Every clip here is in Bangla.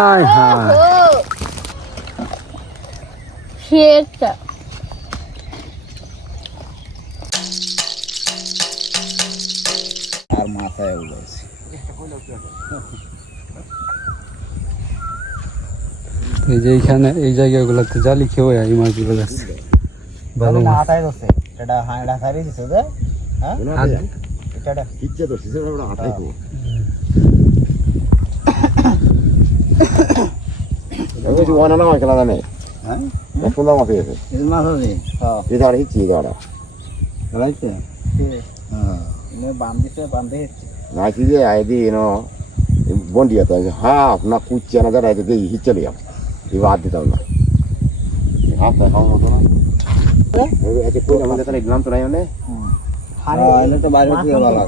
আয় হায় সেটা আর মাথায় উঠেছে এই যে এইখানে এই জায়গাগুলোতে জালি খেয়ে এই মাছগুলো যাচ্ছে ভালো না মাছ আটাই দছে এটা হাঁড়া সারি দিছে যে হ্যাঁ এটা ইচ্ছে তো সিসে বড় আটাই কো এই যে ওয়ানা না কেলা জানে হ্যাঁ এখন দাম আছে এই মাছ আছে হ্যাঁ ইদার হিচি ইদারা রাইতে হ্যাঁ নে বান্ধে নাইছি যে আইদি নো বন্ডিয়া তো হাফ না কুচ্চা না যারা এতে হিচে লিয়া এই বাদ দিতাম না হাফ তা খাওয়া মতো না এই যে কোন আমাদের তাহলে গ্রাম তো নাই মানে আরে এলে তো বাইরে থেকে ভালো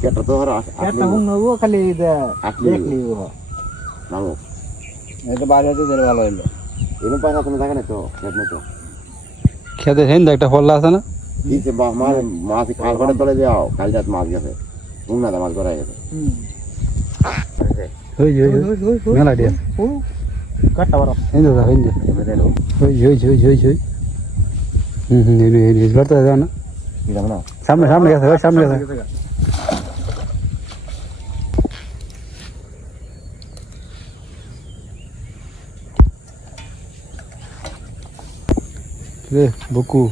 কেটা তো আর একটা হুন নবো খালি দেখলি ও নামো এটা বাইরে থেকে ভালো হইলো এনে পয়সা তুমি থাকে না তো খেত না তো খেতে হেন একটা ফল্লা আছে না দিছে মাছ মাছ খাল করে তোলে যাও কাল রাত মাছ গেছে উন্না মাছ করা গেছে ওই যে মেলা দিয়া ও কাটা বড় হেন দাদা হেন দে ওই ওই এই বারটা দাও না কি জানো না সামনে গেছে ওই সামনে গেছে রে বকু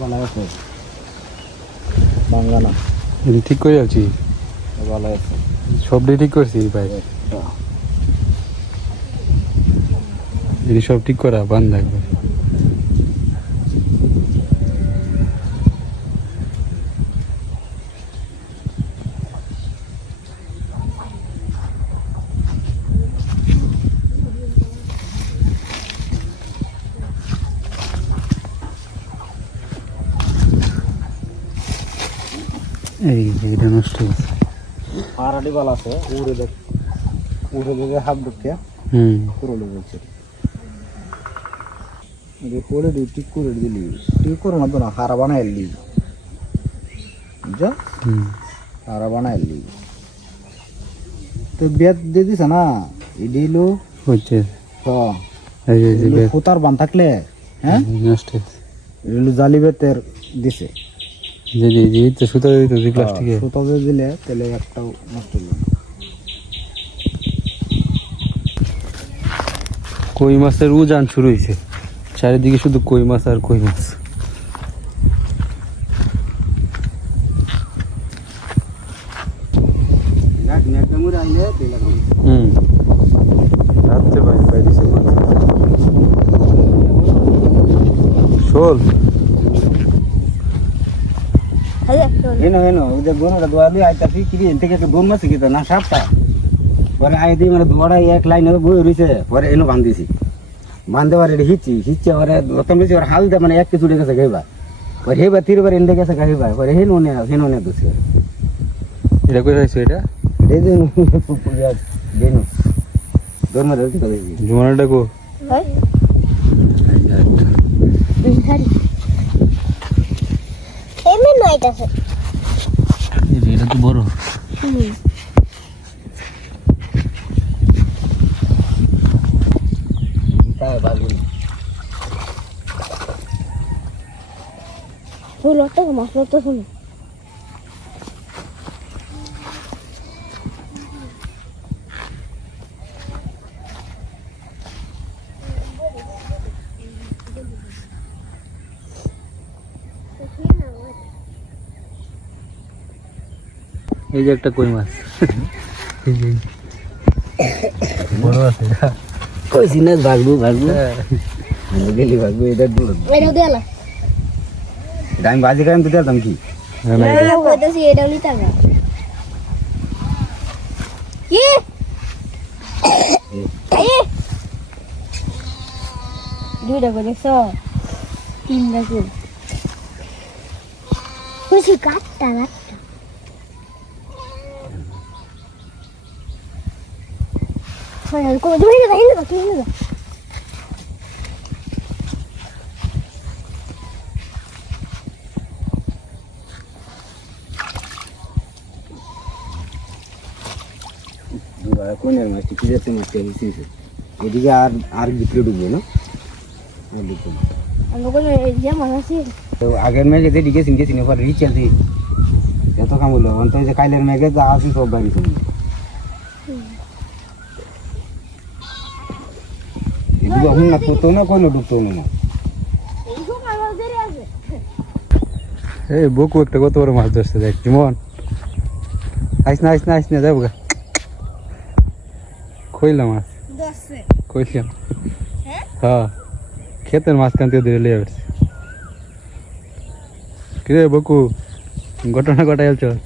ভালো আছে বাংলা এটা ঠিক করে আছি ভালো আছে সবটাই ঠিক করছি ভাই এটা সব ঠিক করা বান্ধ একবার এই এটা নষ্ট হয়েছে আরাডি ভালো আছে উড়ে দেখে হাফ ঢুকে পুরো বলছে ये कोड़े दी टिक कोड़े दिली टिक कोड़ ना तो ना हारा बना ली जो हारा बना ली तो बेत दे दी सना इडीलो হচ্ছে तो এই যে বেশ पुतार बांध থাকলে হ্যাঁ নষ্ট ইডীলো জালি বেতের দিছে যে যে তো সুতো দিতে দি প্লাস্টিকে সুতো দিলে তাহলে একটাও নষ্ট হলো না কই মাছের উজান শুরু হয়েছে চারিদিকে শুধু কই মাছ আর কই মাছ এক নেট মুরে আইলে তেলা কম রাতে বাইরেছে মাছ শোল হেনো হেনো ওদের গোনটা দোয়ালি আইতাছি কি এতে কে দোন মাছ কি না সাপটা পরে আই দি মানে দোড়া এক লাইন বই রইছে পরে এনো বান্ধিছি বান্ধে পারে হিচছে পরে লতম বেশি হাল দে মানে এক কিছু গেছে গাইবা পরে হেবা তিরবার এন্ডে গেছে গাইবা পরে হেনো দুছে এটা কই রাইছো এটা এই যে দেনু দোন মাছ দিতে কইছি জোনাটা কো এটা তো বড় তাই বাগুন ফুলটা মশলা তো শুনি এই যে একটা কই মাছ বড় আছে কইছি না ভাগবো গেলি ভাগবো এটা দূর এটাও দেলা গাইম বাজি গাইম তো দিতাম কি এটাও কইতাছি এটাও নিতে হবে কি এই দুইটা করে তিনটা করে খুশি কাটটা হয় কোন ধরে না হিন্দা কি হিন্দা কোনের মাছটি কি যাচ্ছে মাছটি হিসেবে এদিকে আর ভিতরে ঢুকবে না আমি বলি যে মাছ আছে তো আগের মেঘে যে দিকে সিনকে সিনে পর রিচ চলতে এত কাম হলো অন্তত যে কাইলের মেঘে যা আসি সব বাড়ি শুনি এদিকে হুন না তো না কোনো ঢুকতো না এই সব মাছ ধরে আছে এই বকু একটা কত বড় মাছ ধরছে দেখ জীবন আইস না যাবো গা কইলা মাছ দশে কইলাম হ্যাঁ ক্ষেতের মাঝখান থেকে ধরে লিয়ে আসছে কিরে বকু ঘটনা ঘটাই চল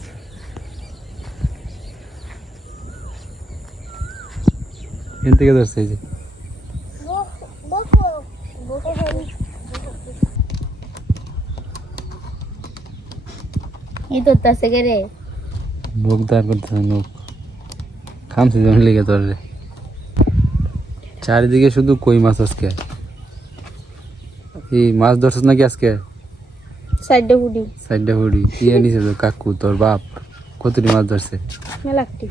এন থেকে ধরছে এই যে এই তো তাসে গেরে বকদার করতেছে নোক খামছে জমি লেগে তোর রে চারিদিকে শুধু কই মাছ আজকে এই মাছ ধরছিস নাকি আজকে সাইডে হুডি সাইডটা হুড়ি ইয়ে নিছে তো কাকু তোর বাপ কতটি মাছ ধরছে মেলাকটি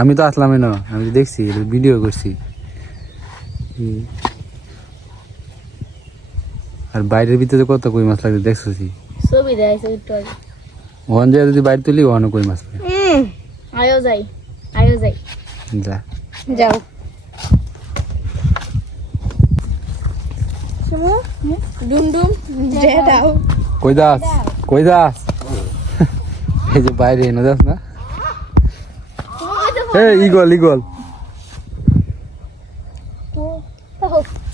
আমি তো আসলামই না আমি তো দেখছি ভিডিও করছি আর বাইরের ভিতরে কত কই মাছ লাগে দেখছি ছবি দেখাইছে একটু আগে ওখান যায় যদি বাইরে তুলি ওখানে কই মাছ লাগে আয়ো যাই যা যাও শুনো ডুমডুম যাও কই দাস এই যে বাইরে এনে যাস না এই ইগল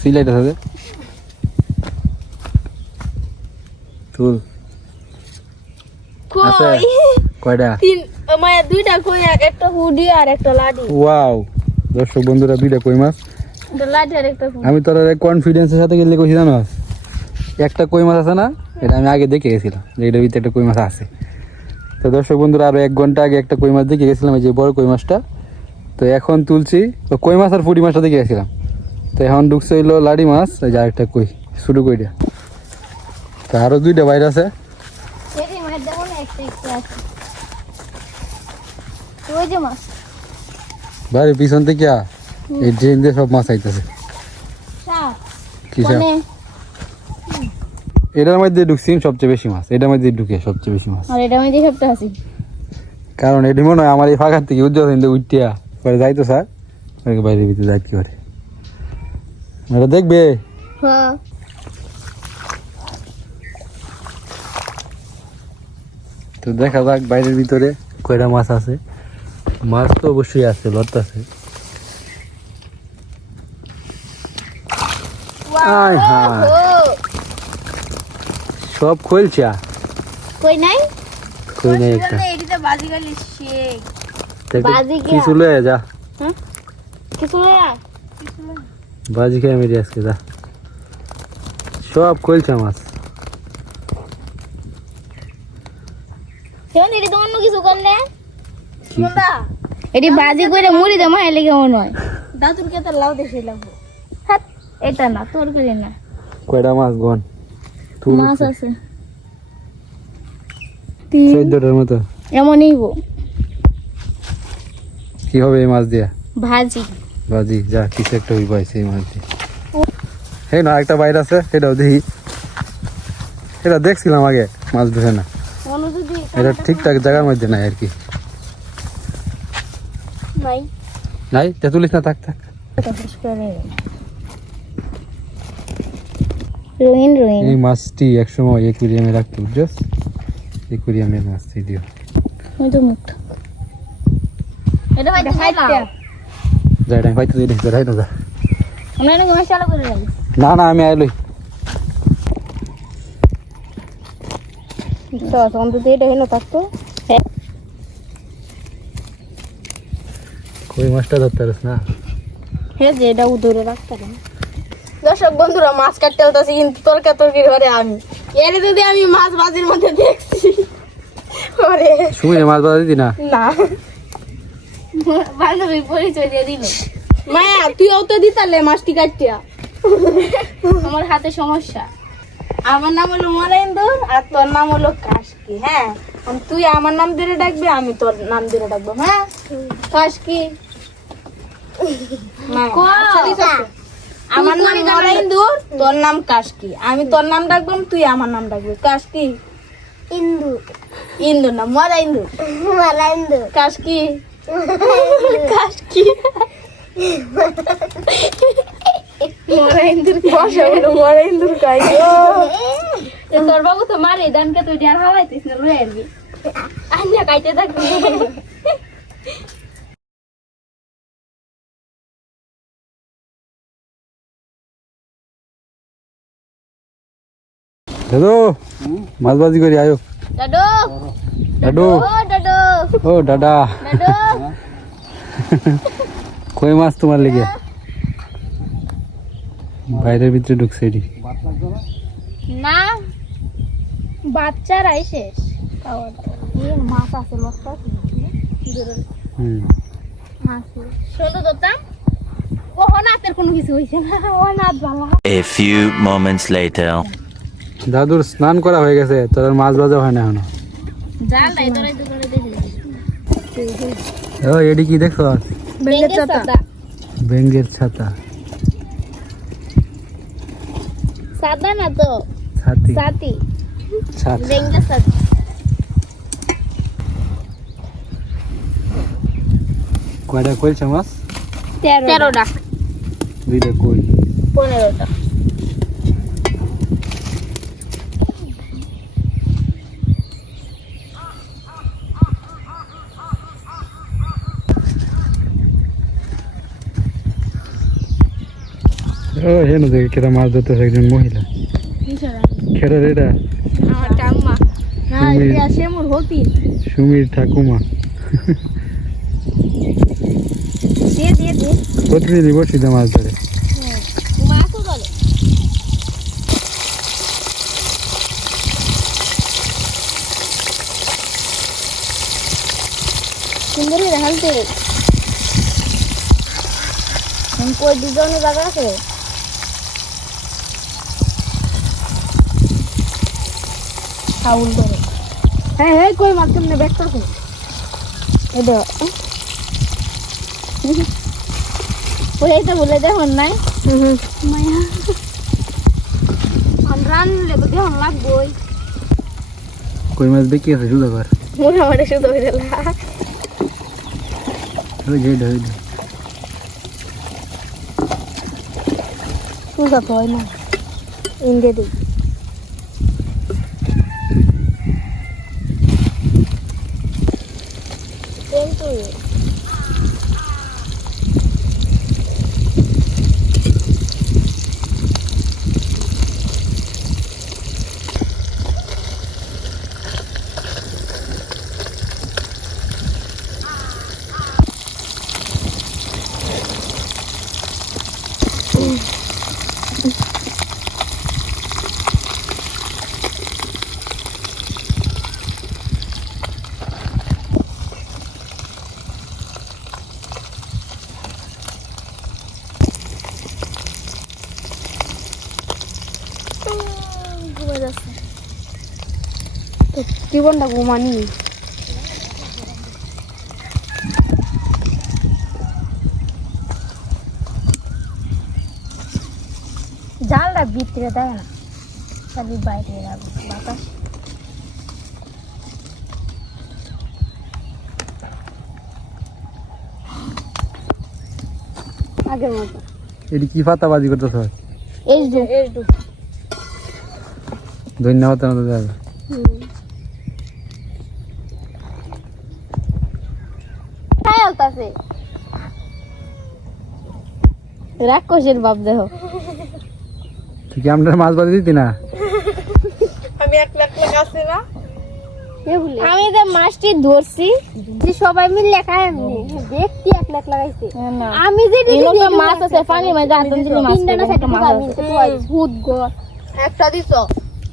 সিলাইটা হবে তুল আছে কয়টা তিন মানে দুইটা কই একটা হুডি আর একটা লাডি ওয়াও দর্শক বন্ধুরা দুইটা কই মাছ একটা লাডি আর একটা হুডি আমি তোর কনফিডেন্সের সাথে গেলে কইছি জানো একটা কই মাছ আছে না এটা আমি আগে দেখে গেছিলাম যে এটার ভিতরে একটা কই মাছ আছে তো দর্শক বন্ধুরা আরো 1 ঘন্টা আগে একটা কই মাছ দেখে গেছিলাম এই যে বড় কই মাছটা তো এখন তুলছি তো কই মাছ আর ফুটি মাছটা দেখে গেছিলাম তো এখন ঢুকছে হইলো লাডি মাছ এই যে আরেকটা কই শুরু কইটা তো আরো দুইটা বাইরে আছে এটি মাছ দেবো না একটা আছে ওই যে মাছ বাইরে পিছন থেকে এই ড্রেন দিয়ে সব মাছ আইতেছে সাপ কি সব এটার মধ্যে ঢুকছি সবচেয়ে বেশি মাছ এটার মধ্যে ঢুকে সবচেয়ে বেশি মাছ আর এটা আমি সবটা আছি কারণ এটি মনে হয় আমার এই ফাঁকার থেকে উজ্জ্বল হিন্দু উঠিয়া পরে যাইতো স্যার বাইরের ভিতরে যাইতে পারে এটা দেখবে হ্যাঁ তো দেখা যাক বাইরের ভিতরে কয়টা মাছ আছে মাছ তো অবশ্যই আছে লত আছে আয় হায় সব খুলছে কই নাই কই নেই একটা এটিতে বাজি গলি শেক দেখো, বাজি কি চলে যা হ্যাঁ কিছু না বাজি খেয়ে মেরে আজকে যা সব খুলছে মাছ কেন এটি তো অন্য কিছু করলে কি এটি বাজি করে মুড়ি দে মাইলে কেমন হয় দাদুর কে তো লাউ দেশে লাগবো হাত এটা না তোর করে না কয়টা মাছ গন তুল মাছ আছে তিন 14টার মতো এমনই গো কি হবে এই মাছ দিয়া ভাজি বাজি যা কিছু একটা হই পাইছে এই মাছ দিয়ে হে না একটা বাইরে আছে সেটাও দেখি এটা দেখছিলাম আগে মাছ ঢুকে না মনে যদি এটা ঠিকঠাক জায়গার মধ্যে নাই আর কি নাই নাই তেতুলিস না থাক থাক রঙিন রঙিন এই মাছটি একসময় একুরিয়ামে রাখতো বুঝছস একুরিয়ামের মাছটি দিও ওই তো মুখ এটা ভাই যাই না হয়তো দিই যাই না যা আমরা নাকি মশলা করে রাখি না না আমি আইলই তো তখন তো এটা হলো থাকতো কই মাছটা ধরতে পারিস না হ্যাঁ যে এটা উদরে রাখতে পারেন দর্শক বন্ধুরা মাছ কাটতে হতেছে কিন্তু তরকারি ঘরে আমি এর যদি আমি মাছ বাজির মধ্যে দেখছি ওরে সুমিরে মাছ বাজা দিতি না না বান্ধবী পরিচয় দিয়ে দিল মায়া তুইও তো দিতালে মাছটি কাটিয়া আমার হাতে সমস্যা আমার নাম হলো মরেন্দ্র আর তোর নাম হলো কাশকি হ্যাঁ তুই আমার নাম ধরে ডাকবি আমি তোর নাম ধরে ডাকবো হ্যাঁ কাশকি আচ্ছা, ঠিক আছে। আমার নাম নরেন্দুর, তোর নাম কাশকি। আমি তোর নাম ডাকবাম, তুই আমার নাম ডাকবি। কাশকি ইন্দু ইন্দু না, মরা ইন্দু। মালা ইন্দু কাশকি কাশকি মরা ইন্দুর বসা হলো, মরা ইন্দুর কাই তোর বাবু তো মারে দানকে তুই আর হাওয়াইতিস না লয়ে আসবি আন্না কাইতে থাকবি দাদু মাছ বাজি করি আয়ো। দাদু দাদু ও দাদু ও দাদা দাদু কই মাছ তোমার লেগে বাইরের ভিতরে ঢুকছে এটি। না বাচ্চারাই শেষ খাওয়া দাওয়া। মাছ আছে লক্ষ্য হুম শুনতো তোতাম ওহন হাতের কোনো কিছু হয়েছে না, ও নাচ ভালো। A few moments later. দাদুর স্নান করা হয়ে গেছে, তোর আর মাছ ভাজা হয় না এখনো। জাল নাই তোরাই তো করে দেখি ও এটি কি দেখছো? বেঙ্গের ছাতা বেঙ্গের ছাতা, সাদা না তো ছাতি সাতি ছাতা। বেঙ্গের ছাতা কয়টা কইছে মাছ? 13টা দুইটা কই। 15টা ও হেন দেখে কেটা মাছ ধরতেছে একজন মহিলা। খেরা এটা আমার ঠাম্মা না সুমির। এটা সেমুর হতি সুমির ঠাকুমা। দে প্রতিদিনই বসিতে মাছ ধরে। মাছও বলে সুন্দরী দেখালতে কই দুজনে জায়গা আছে খাউল করে। হ্যাঁ হ্যাঁ কই মাছ কেমনে ব্যস্ত আছে এটা ওই এইটা বলে দেখুন নাই মায়া রানলে তো দেখুন লাগবই কই মাছ দেখি আছে শুধু আবার মোটামুটি শুধু হয়ে গেল ওই যে এটা, ওই যে। শুধু তো হয় না ইন্ডে দিই কিন্তু জীবনটা ঘুমানি জালটা ভিতরে দেয় না খালি বাইরে রাখবো বাতাস আগের মতো এটি কি পাতা বাজি করতেছ? এইচডু ধন্যবাদ না তো যাবে। রাক্ষসের বাপ দেহ তুই কি আমরা মাছ বাজি দিতি না? আমি এক লাখ লাখ আসছি না আমি যে মাছটি ধরছি যে সবাই মিলে খায় এমনি দেখতে এক লাখ লাগাইছে আমি যে মাছ আছে পানি মাছ জানতাম যে মাছ একটা মাছ আছে ভূত গো একটা দিছো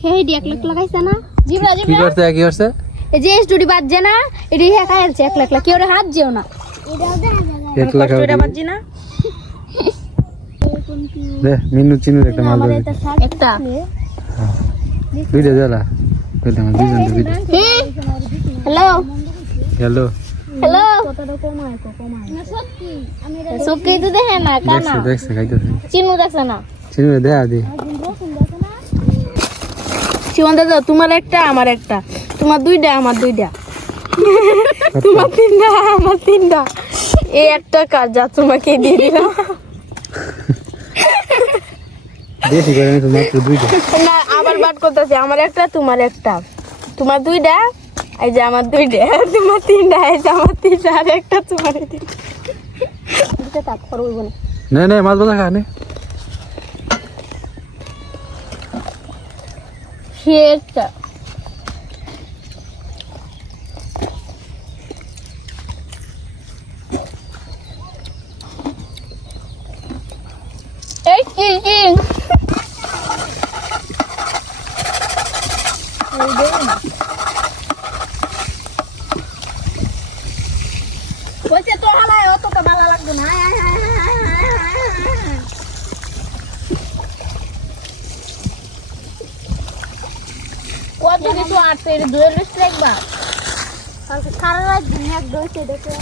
হেডি এক লাখ লাগাইছে না জিবরা কি জিবরা করছে কি করছে? এই যে স্টুডি বাজছে না এডি হে খাইছে এক লাখ লাখ কেউ হাত যেও না 1 লাখ স্টুডি বাজছি না দে মিনু চিনু একটা মাছ বাজি। একটা দুইটা জ্বালা দুইটা মাছ দুইজন দুইটা। হ্যালো হ্যালো হ্যালো কতটা কমায় না সত্যি সত্যি তো দেখে না কানা দেখছে খাইতেছে চিনু দেখছে না চিনি দেয়া দি শিবন দাদা তোমার একটা আমার একটা তোমার দুইটা আমার দুইটা তোমার তিনটা আমার তিনটা এই একটা কাজ যা তোমাকে দিয়ে দিলাম বেশি করে তো মাত্র দুইটা না আবার বাদ করতেছে আমার একটা তোমার একটা তোমার দুইটা এই যে আমার দুইটা তোমার তিনটা এই যে আমার তিনটা আর একটা তোমার দুটো তাক করব বলে না না মাছ ভাজা খা নে সেটা এই কি বলছে তো হালাই অত তো ভালো লাগবে না কত কিছু আটতে এটা দুয়ের লিস্ট রাখবা কালকে সারা রাত দিন এক দইছে দেখে